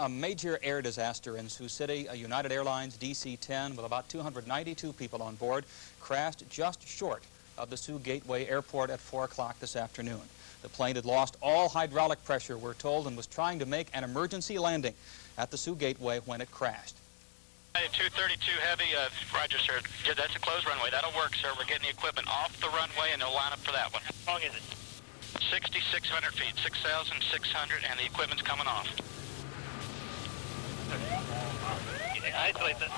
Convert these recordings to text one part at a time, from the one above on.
A major air disaster in Sioux City. A United Airlines DC-10 with about 292 people on board crashed just short of the Sioux Gateway Airport at 4 o'clock this afternoon. The plane had lost all hydraulic pressure, we're told, and was trying to make an emergency landing at the Sioux Gateway when it crashed. 232 Heavy, roger, sir. That's a closed runway. That'll work, sir. We're getting the equipment off the runway, and they'll line up for that one. How long is it? 6,600 feet, 6,600, and the equipment's coming off. Isolate this.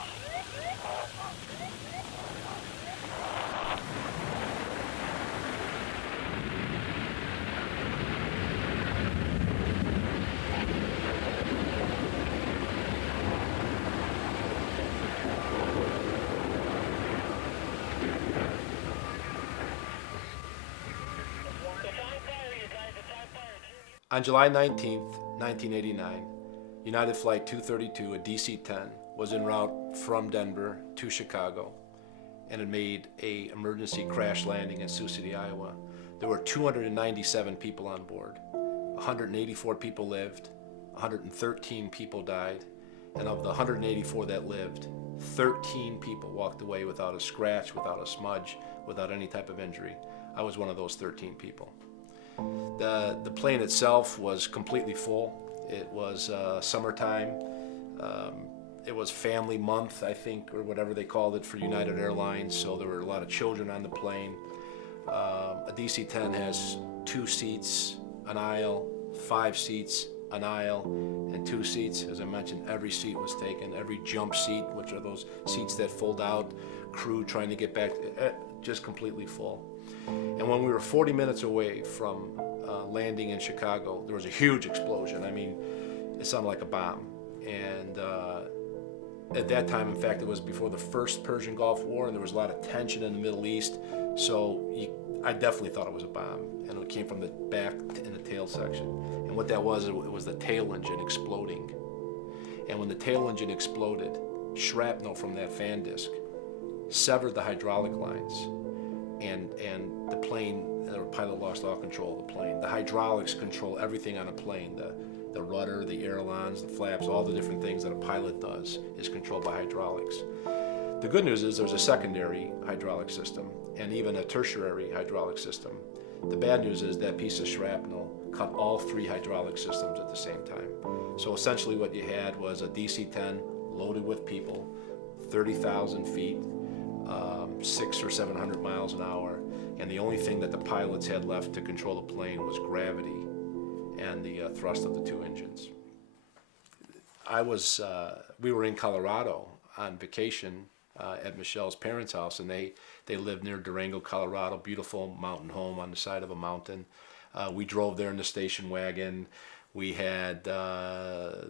On July 19th, 1989, United Flight 232, a DC-10, was en route from Denver to Chicago, and it made an emergency crash landing in Sioux City, Iowa. There were 297 people on board. 184 people lived, 113 people died, and of the 184 that lived, 13 people walked away without a scratch, without a smudge, without any type of injury. I was one of those 13 people. The plane itself was completely full. It was summertime. It was family month, I think, or whatever they called it for United Airlines, so there were a lot of children on the plane. A DC-10 has 2 seats, an aisle, 5 seats, an aisle, and 2 seats. As I mentioned, every seat was taken. Every jump seat, which are those seats that fold out, crew trying to get back, just completely full. And when we were 40 minutes away from landing in Chicago, there was a huge explosion. I mean, it sounded like a bomb. And at that time, in fact, it was before the first Persian Gulf War, and there was a lot of tension in the Middle East. So I definitely thought it was a bomb, and it came from the back in the tail section. And what that was, it was the tail engine exploding. And when the tail engine exploded, shrapnel from that fan disc severed the hydraulic lines, and the plane, the pilot lost all control of the plane. The hydraulics control everything on a plane. The rudder, the ailerons, the flaps, all the different things that a pilot does is controlled by hydraulics. The good news is there's a secondary hydraulic system and even a tertiary hydraulic system. The bad news is that piece of shrapnel cut all 3 hydraulic systems at the same time. So essentially what you had was a DC-10 loaded with people, 30,000 feet, 600 or 700 miles an hour, and the only thing that the pilots had left to control the plane was gravity and the thrust of the 2 engines. We were in Colorado on vacation at Michelle's parents' house, and they lived near Durango, Colorado, beautiful mountain home on the side of a mountain. We drove there in the station wagon. We had, our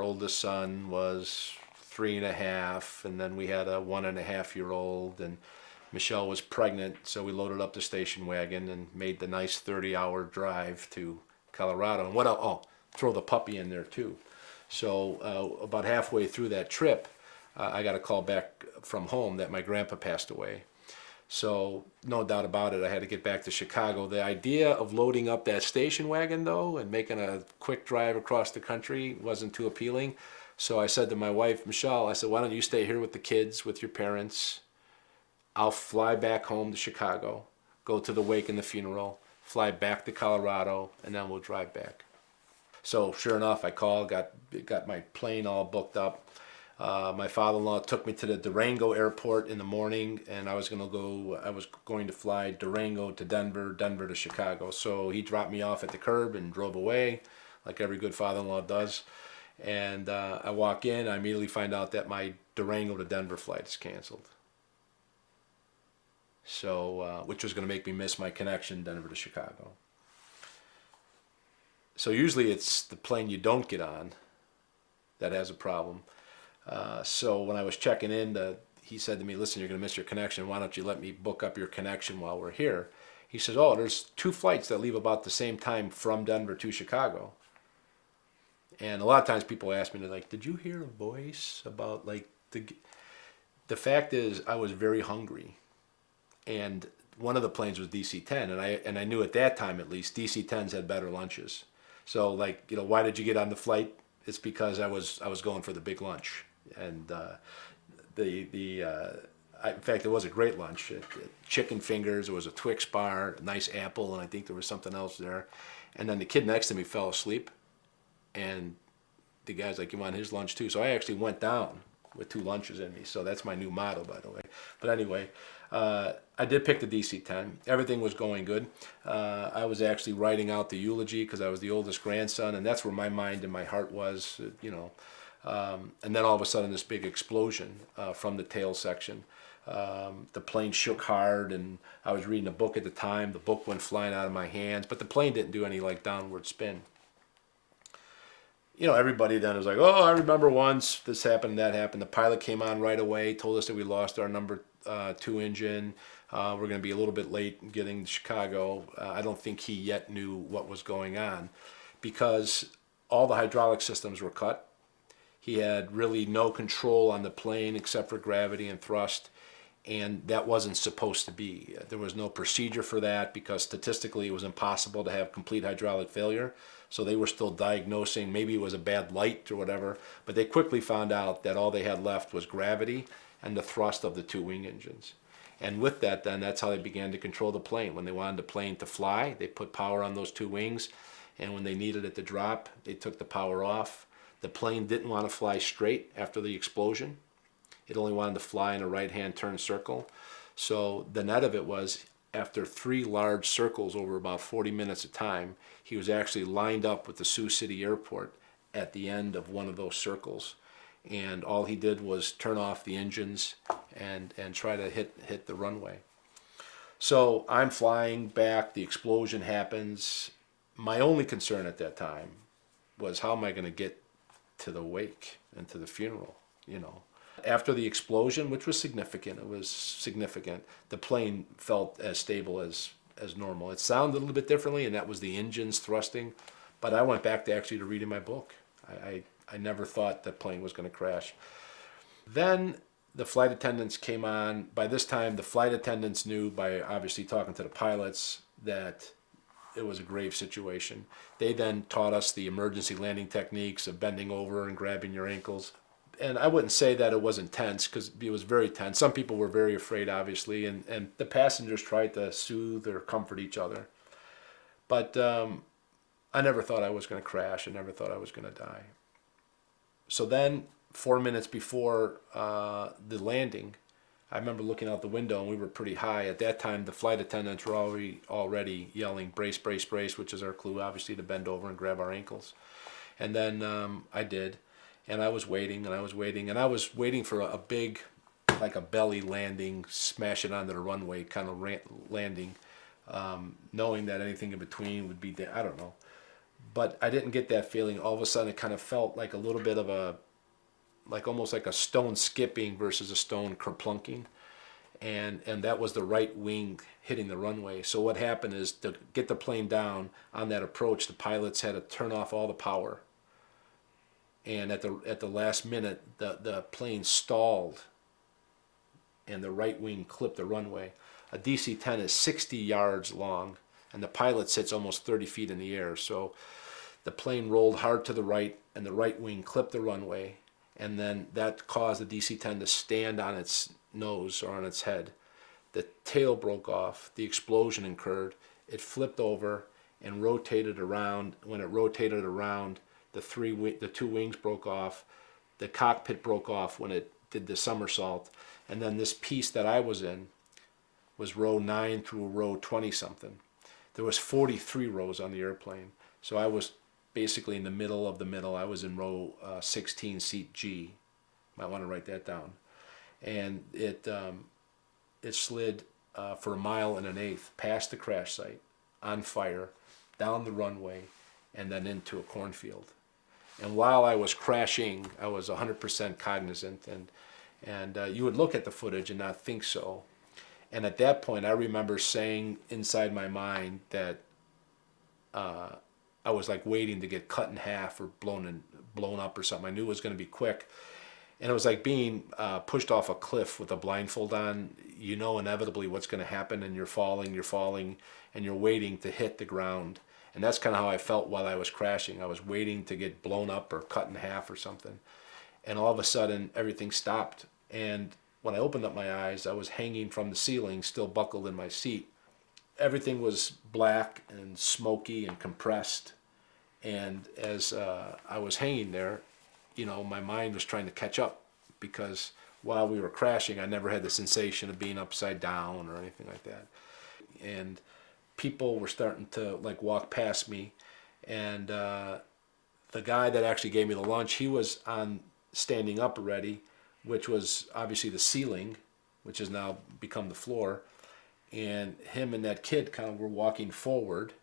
oldest son was 3.5, and then we had a 1.5-year-old, and Michelle was pregnant, so we loaded up the station wagon and made the nice 30-hour drive to Colorado. And what else? Oh, throw the puppy in there too. So about halfway through that trip, I got a call back from home that my grandpa passed away. So no doubt about it, I had to get back to Chicago. The idea of loading up that station wagon, though, and making a quick drive across the country wasn't too appealing. So I said to my wife, Michelle, I said, why don't you stay here with the kids, with your parents? I'll fly back home to Chicago, go to the wake and the funeral, fly back to Colorado, and then we'll drive back. So sure enough, I called, got my plane all booked up. My father-in-law took me to the Durango airport in the morning, and I was going to fly Durango to Denver, Denver to Chicago. So he dropped me off at the curb and drove away, like every good father-in-law does. And I walk in, I immediately find out that my Durango to Denver flight is canceled. So, which was going to make me miss my connection Denver to Chicago. So usually it's the plane you don't get on that has a problem. So when I was checking in, he said to me, listen, you're going to miss your connection. Why don't you let me book up your connection while we're here? He says, oh, there's 2 flights that leave about the same time from Denver to Chicago. And a lot of times people ask me, they're like, did you hear a voice about like the fact is I was very hungry. And one of the planes was DC-10, and I knew at that time at least DC-10s had better lunches. So like, you know, why did you get on the flight It's because I was going for the big lunch, and in fact, it was a great lunch. Chicken fingers, there was a Twix bar, a nice apple, and I think there was something else there. And then the kid next to me fell asleep, and the guy's like, "You want his lunch too?" So I actually went down with 2 lunches in me. So that's my new motto, by the way. But anyway, I did pick the DC-10. Everything was going good. I was actually writing out the eulogy because I was the oldest grandson, and that's where my mind and my heart was, you know. And then all of a sudden, this big explosion from the tail section. The plane shook hard, and I was reading a book at the time. The book went flying out of my hands, but the plane didn't do any like downward spin. You know, everybody then was like, "Oh, I remember once this happened, that happened." The pilot came on right away, told us that we lost our number 2 engine. We're going to be a little bit late in getting to Chicago. I don't think he yet knew what was going on because all the hydraulic systems were cut. He had really no control on the plane except for gravity and thrust, and that wasn't supposed to be. There was no procedure for that because statistically it was impossible to have complete hydraulic failure. So they were still diagnosing, maybe it was a bad light or whatever, but they quickly found out that all they had left was gravity and the thrust of the 2 wing engines. And with that, then, that's how they began to control the plane. When they wanted the plane to fly, they put power on those 2 wings, and when they needed it to drop, they took the power off. The plane didn't want to fly straight after the explosion. It only wanted to fly in a right-hand turn circle. So the net of it was, after 3 large circles over about 40 minutes of time, he was actually lined up with the Sioux City Airport at the end of one of those circles. And all he did was turn off the engines and try to hit the runway. So I'm flying back, the explosion happens. My only concern at that time was, how am I going to get to the wake and to the funeral, you know? After the explosion, which was significant, the plane felt as stable as normal. It sounded a little bit differently, and that was the engines thrusting, but I went back to reading my book. I never thought the plane was going to crash. Then the flight attendants came on. By this time, the flight attendants knew, by obviously talking to the pilots, that it was a grave situation. They then taught us the emergency landing techniques of bending over and grabbing your ankles. And I wouldn't say that it wasn't tense, because it was very tense. Some people were very afraid, obviously, and the passengers tried to soothe or comfort each other. But I never thought I was going to crash. I never thought I was going to die. So then, 4 minutes before the landing, I remember looking out the window, and we were pretty high. At that time, the flight attendants were already yelling, "Brace, brace, brace," which is our clue, obviously, to bend over and grab our ankles. And then I did. And I was waiting, and I was waiting, and I was waiting for a big, like a belly landing, smash it onto the runway kind of landing, knowing that anything in between would be there. I don't know. But I didn't get that feeling. All of a sudden, it kind of felt like a little bit of almost like a stone skipping versus a stone kerplunking. And that was the right wing hitting the runway. So what happened is, to get the plane down on that approach, the pilots had to turn off all the power. And at the last minute, the plane stalled, and the right wing clipped the runway. A DC-10 is 60 yards long, and the pilot sits almost 30 feet in the air. So the plane rolled hard to the right, and the right wing clipped the runway, and then that caused the DC-10 to stand on its nose or on its head. The tail broke off. The explosion occurred. It flipped over and rotated around. When it rotated around, the 2 wings broke off. The cockpit broke off when it did the somersault. And then this piece that I was in was row 9 through row 20-something. There was 43 rows on the airplane. So I was basically in the middle of the middle. I was in row 16, seat G. Might want to write that down. And it slid for 1.125 miles past the crash site, on fire, down the runway, and then into a cornfield. And while I was crashing, I was 100% cognizant, and you would look at the footage and not think so. And at that point, I remember saying inside my mind that I was like waiting to get cut in half or blown up or something. I knew it was going to be quick. And it was like being pushed off a cliff with a blindfold on. You know inevitably what's going to happen, and you're falling, and you're waiting to hit the ground. And that's kind of how I felt while I was crashing. I was waiting to get blown up or cut in half or something. And all of a sudden, everything stopped. And when I opened up my eyes, I was hanging from the ceiling, still buckled in my seat. Everything was black and smoky and compressed. And as I was hanging there, you know, my mind was trying to catch up, because while we were crashing, I never had the sensation of being upside down or anything like that. And people were starting to like walk past me, and the guy that actually gave me the lunch, he was on standing up already, which was obviously the ceiling, which has now become the floor. And him and that kid kind of were walking forward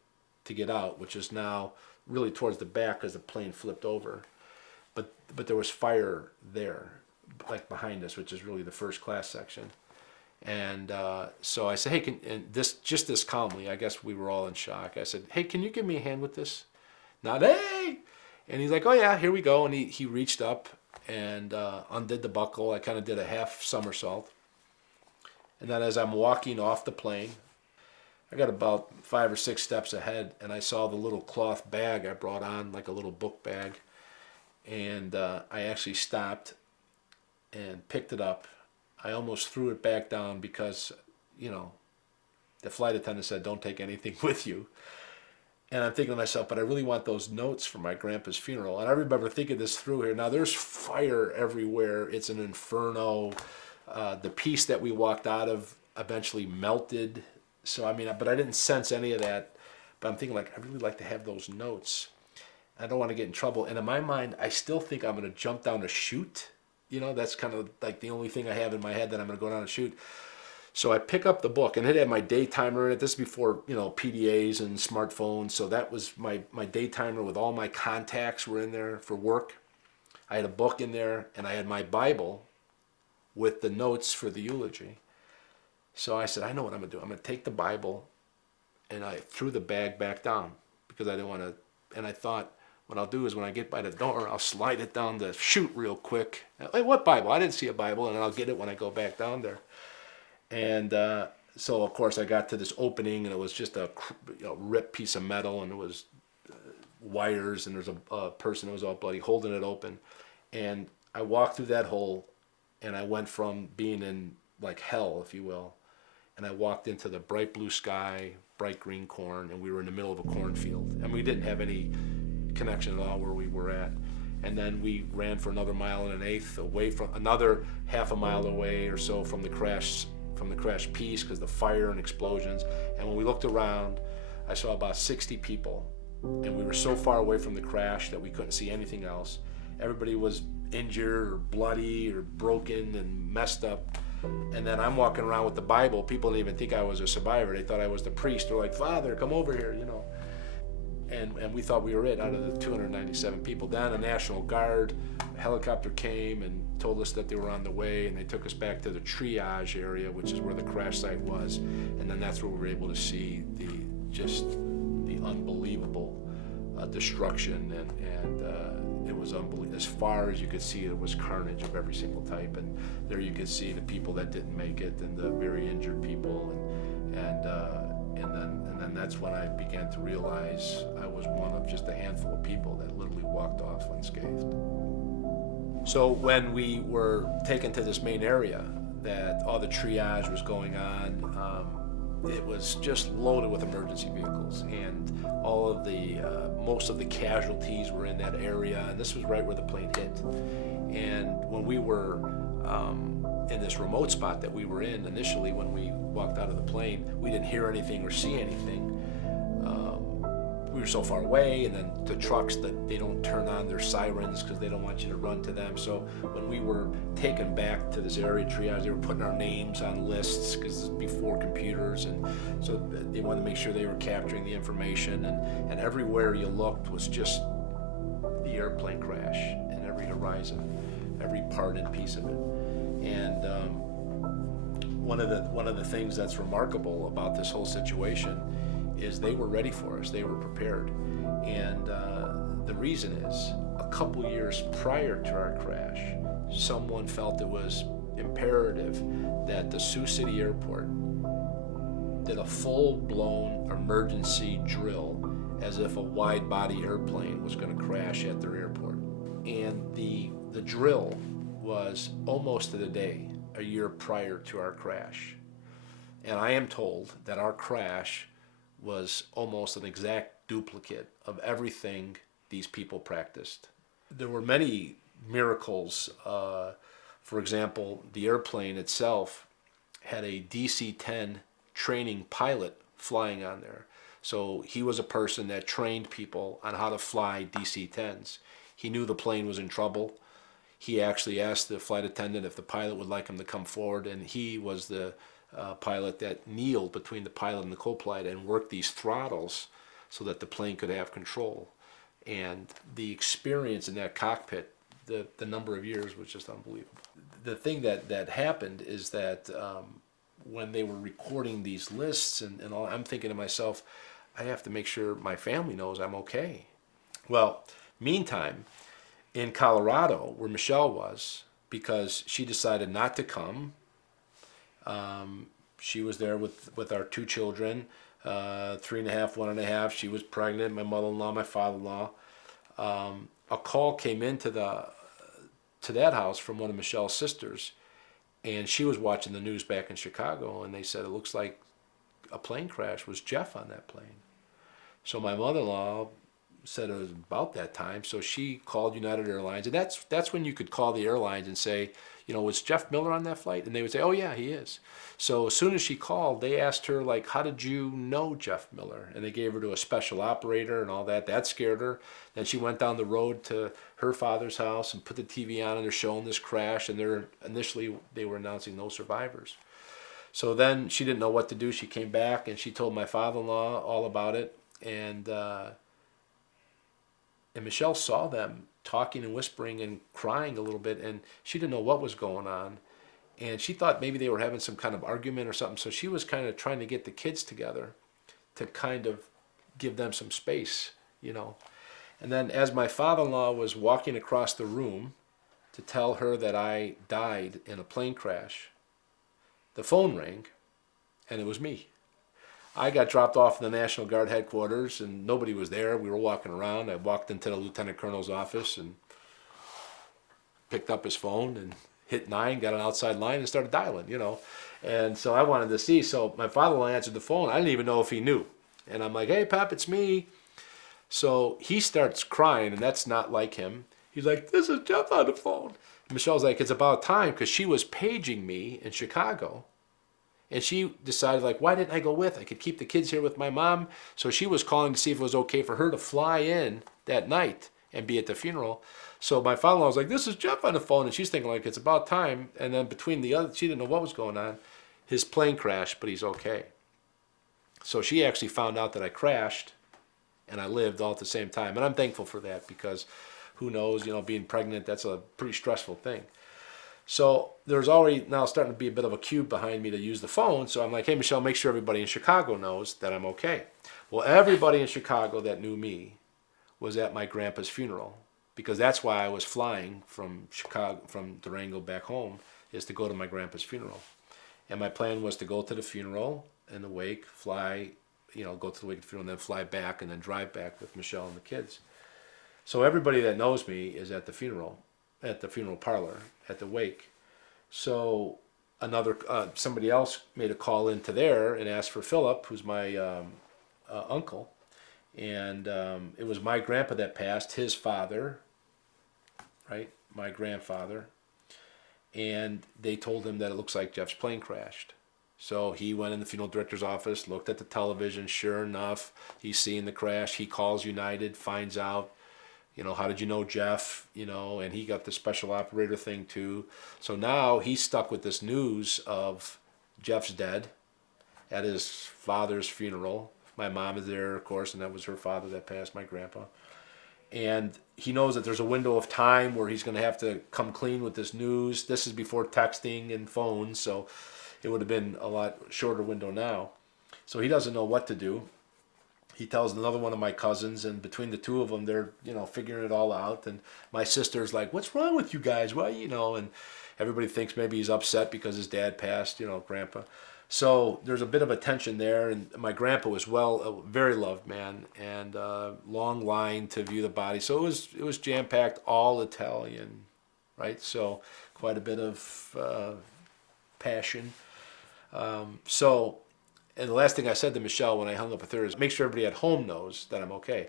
to get out, which is now really towards the back as the plane flipped over. But there was fire there, like behind us, which is really the first class section. And so I said, hey, and this calmly, I guess we were all in shock. I said, hey, can you give me a hand with this? Not, hey! And he's like, oh yeah, here we go. And he reached up and undid the buckle. I kind of did a half somersault. And then as I'm walking off the plane, I got about 5 or 6 steps ahead, and I saw the little cloth bag I brought on, like a little book bag. And I actually stopped and picked it up. I almost threw it back down because, you know, the flight attendant said, don't take anything with you. And I'm thinking to myself, but I really want those notes for my grandpa's funeral. And I remember thinking this through here. Now, there's fire everywhere. It's an inferno. The piece that we walked out of eventually melted. So, I mean, but I didn't sense any of that. But I'm thinking, like, I'd really like to have those notes. I don't want to get in trouble. And in my mind, I still think I'm going to jump down a chute. You know, that's kind of like the only thing I have in my head, that I'm going to go down and shoot. So I pick up the book, and it had my day timer in it. This is before, you know, PDAs and smartphones. So that was my day timer with all my contacts were in there for work. I had a book in there, and I had my Bible with the notes for the eulogy. So I said, I know what I'm going to do. I'm going to take the Bible, and I threw the bag back down because I didn't want to. And I thought, what I'll do is when I get by the door, I'll slide it down the chute real quick. Hey, what Bible? I didn't see a Bible, and I'll get it when I go back down there. And so, of course, I got to this opening, and it was just a ripped piece of metal, and it was wires, and there's a person that was all bloody holding it open. And I walked through that hole, and I went from being in, like, hell, if you will, and I walked into the bright blue sky, bright green corn, and we were in the middle of a cornfield. And we didn't have any connection at all where we were at. And then we ran for another 1.1 miles away from, another half a mile away or so from the crash piece, because the fire and explosions. And when we looked around, I saw about 60 people, and we were so far away from the crash that we couldn't see anything else. Everybody was injured or bloody or broken and messed up. And then I'm walking around with the Bible. People didn't even think I was a survivor. They thought I was the priest. They're like, Father, come over here, you know. And we thought we were it out of the 297 people. Then a National Guard helicopter came and told us that they were on the way, and they took us back to the triage area, which is where the crash site was. And then that's where we were able to see the unbelievable destruction, and it was unbelievable. As far as you could see, it was carnage of every single type. And there you could see the people that didn't make it, and the very injured people, and then that's when I began to realize I was one of just a handful of people that literally walked off unscathed. So when we were taken to this main area that all the triage was going on, it was just loaded with emergency vehicles, and all of the most of the casualties were in that area, and this was right where the plane hit. And when we were in this remote spot that we were in initially, when we walked out of the plane, we didn't hear anything or see anything. We were so far away, and then the trucks, that they don't turn on their sirens because they don't want you to run to them. So when we were taken back to this area triage, they were putting our names on lists because it's before computers, and so they wanted to make sure they were capturing the information. And everywhere you looked was just the airplane crash, and every horizon, every part and piece of it. And one of the things that's remarkable about this whole situation is they were ready for us. They were prepared. And the reason is, a couple years prior to our crash, someone felt it was imperative that the Sioux City Airport did a full-blown emergency drill as if a wide-body airplane was going to crash at their airport. And the drill was almost to the day, a year prior to our crash. And I am told that our crash was almost an exact duplicate of everything these people practiced. There were many miracles. For example, the airplane itself had a DC-10 training pilot flying on there. So he was a person that trained people on how to fly DC-10s. He knew the plane was in trouble. He actually asked the flight attendant if the pilot would like him to come forward, and he was the pilot that kneeled between the pilot and the co-pilot and worked these throttles so that the plane could have control. And the experience in that cockpit, the number of years was just unbelievable. The thing that happened is that when they were recording these lists and all, I'm thinking to myself, I have to make sure my family knows I'm okay. Well, meantime, in Colorado, where Michelle was, because she decided not to come, she was there with our two children, 3.5, 1.5. She was pregnant, my mother-in-law, my father-in-law. A call came into to that house from one of Michelle's sisters, and she was watching the news back in Chicago, and they said it looks like a plane crash. Was Jeff on that plane? So my mother-in-law said it was about that time, so she called United Airlines, and that's when you could call the airlines and say, you know, was Jeff Miller on that flight? And they would say, oh yeah, he is. So as soon as she called, they asked her, like, how did you know Jeff Miller? And they gave her to a special operator and all that. That scared her. Then she went down the road to her father's house and put the TV on, and they're showing this crash, and initially they were announcing no survivors. So then she didn't know what to do. She came back and she told my father-in-law all about it, and Michelle saw them talking and whispering and crying a little bit, and she didn't know what was going on. And she thought maybe they were having some kind of argument or something, so she was kind of trying to get the kids together to kind of give them some space, you know. And then as my father-in-law was walking across the room to tell her that I died in a plane crash, the phone rang, and it was me. I got dropped off in the National Guard headquarters, and nobody was there. We were walking around. I walked into the lieutenant colonel's office and picked up his phone and hit 9, got an outside line, and started dialing, you know. And so I wanted to see. So my father-in-law answered the phone. I didn't even know if he knew. And I'm like, hey, Pap, it's me. So he starts crying, and that's not like him. He's like, this is Jeff on the phone. And Michelle's like, it's about time, because she was paging me in Chicago. And she decided, like, why didn't I go with? I could keep the kids here with my mom. So she was calling to see if it was okay for her to fly in that night and be at the funeral. So my father-in-law was like, this is Jeff on the phone. And she's thinking, like, it's about time. And then between the other, she didn't know what was going on. His plane crashed, but he's okay. So she actually found out that I crashed and I lived all at the same time. And I'm thankful for that, because who knows, you know, being pregnant, that's a pretty stressful thing. So there's already now starting to be a bit of a queue behind me to use the phone. So I'm like, hey, Michelle, make sure everybody in Chicago knows that I'm okay. Well, everybody in Chicago that knew me was at my grandpa's funeral, because that's why I was flying from Chicago, from Durango back home, is to go to my grandpa's funeral. And my plan was to go to the funeral and the wake, fly, you know, go to the wake and funeral, and then fly back and then drive back with Michelle and the kids. So everybody that knows me is at the funeral parlor, at the wake. So somebody else made a call into there and asked for Philip, who's my uncle. And it was my grandpa that passed, his father, right, my grandfather. And they told him that it looks like Jeff's plane crashed. So he went in the funeral director's office, looked at the television. Sure enough, he's seeing the crash. He calls United, finds out, you know, how did you know Jeff? You know, and he got the special operator thing too. So now he's stuck with this news of Jeff's dead at his father's funeral. My mom is there, of course, and that was her father that passed, my grandpa. And he knows that there's a window of time where he's going to have to come clean with this news. This is before texting and phones, so it would have been a lot shorter window now. So he doesn't know what to do. He tells another one of my cousins, and between the two of them, they're, you know, figuring it all out. And my sister's like, what's wrong with you guys? Why, you know, and everybody thinks maybe he's upset because his dad passed, you know, grandpa. So there's a bit of a tension there, and my grandpa was a very loved man, and long line to view the body. So it was jam-packed, all Italian, right? So quite a bit of passion. And the last thing I said to Michelle when I hung up with her is make sure everybody at home knows that I'm okay.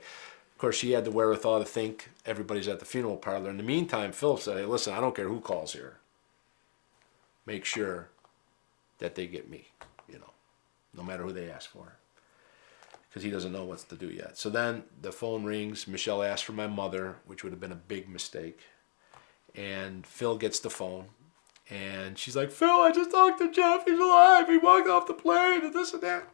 Of course, she had the wherewithal to think everybody's at the funeral parlor. In the meantime, Philip said, hey, listen, I don't care who calls here. Make sure that they get me, no matter who they ask for, because he doesn't know what to do yet. So then the phone rings. Michelle asked for my mother, which would have been a big mistake. And Phil gets the phone, and she's like, Phil, I just talked to Jeff. He's alive. He walked off the plane and this and that.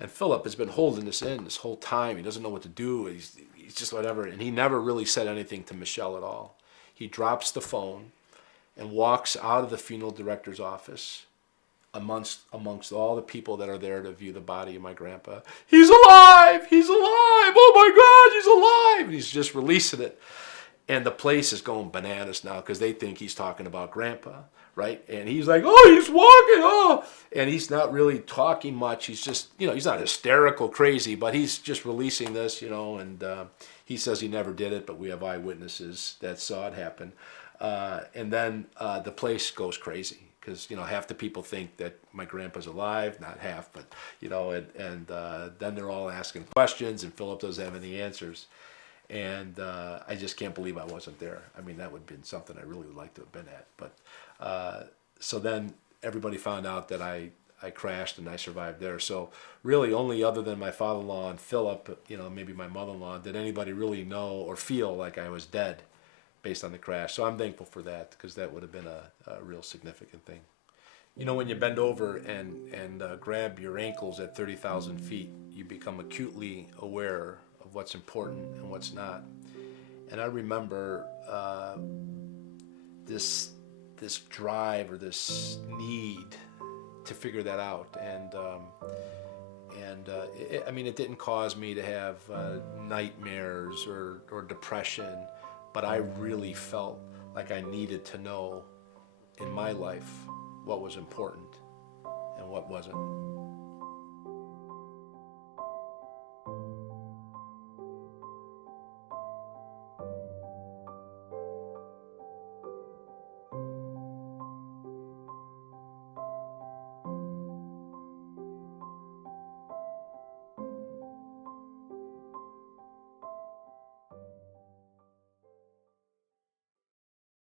And Philip has been holding this in this whole time. He doesn't know what to do. He's just whatever. And he never really said anything to Michelle at all. He drops the phone and walks out of the funeral director's office amongst all the people that are there to view the body of my grandpa. He's alive! He's alive! Oh my God, he's alive! And he's just releasing it. And the place is going bananas now because they think he's talking about grandpa, right? And he's like, oh, he's walking, oh! And he's not really talking much. He's just, he's not hysterical crazy, but he's just releasing this, and he says he never did it, but we have eyewitnesses that saw it happen. And then the place goes crazy because, half the people think that my grandpa's alive, not half, but, and then they're all asking questions and Philip doesn't have any answers. And I just can't believe I wasn't there. I mean, that would have been something I really would like to have been at. But so then everybody found out that I crashed and I survived there. So really only other than my father-in-law and Philip, maybe my mother-in-law, did anybody really know or feel like I was dead based on the crash. So I'm thankful for that because that would have been a real significant thing. When you bend over and grab your ankles at 30,000 feet, you become acutely aware of what's important and what's not. And I remember this drive or this need to figure that out. It didn't cause me to have nightmares or depression, but I really felt like I needed to know in my life what was important and what wasn't.